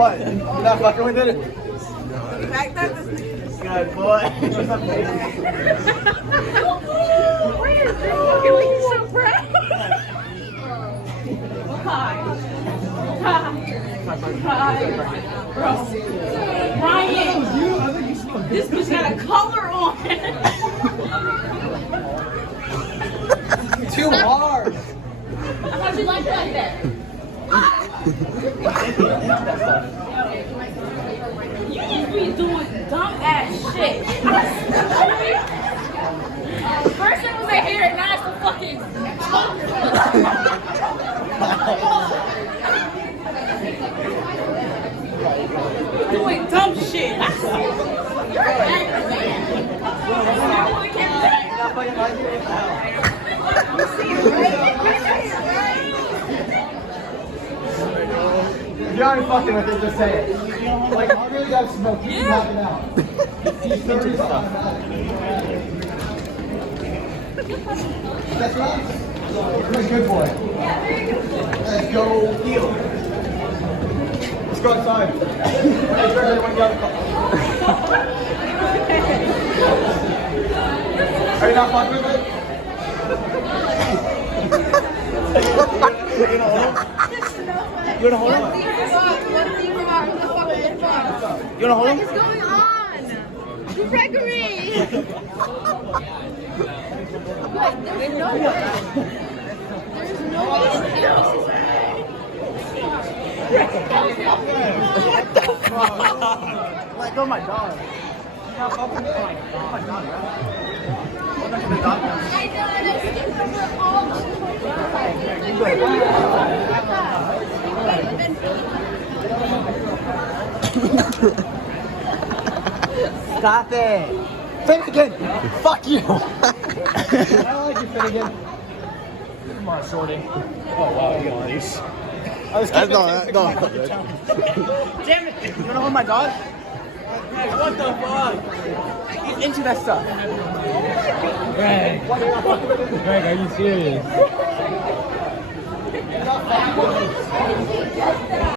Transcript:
What? You're not fucking with it? Back that this Good boy. You're so proud. Hi. Bro. Ryan. This bitch got a color on. Too hard. I thought you liked it like that. You just be doing dumb ass shit. First it was a hair, and now it's the fucking. You're doing dumb shit. You're an angry man. You see it, right? If you aren't fucking with it, just say it. Like, I really gotta smoke. You can knock it out. That's right. You're a good boy. Let's go heal. Let's go outside. Are you not fucking with it? You wanna hold him? You wanna hold him? You wanna hold him? What is going on? Gregory! What? There's no way. There's no way. What the fuck? Let go of my dog. You're not fucking with my dog, bro. What the dog? I know, and I skipped over all the Stop it! Finnegan! Fuck you! I don't like you, Finnegan. Come on, Shorty. Oh wow, you got nice. That's no. Damn it! You wanna hold my dog? Hey, what the fuck? He's into that stuff. Greg, are you serious?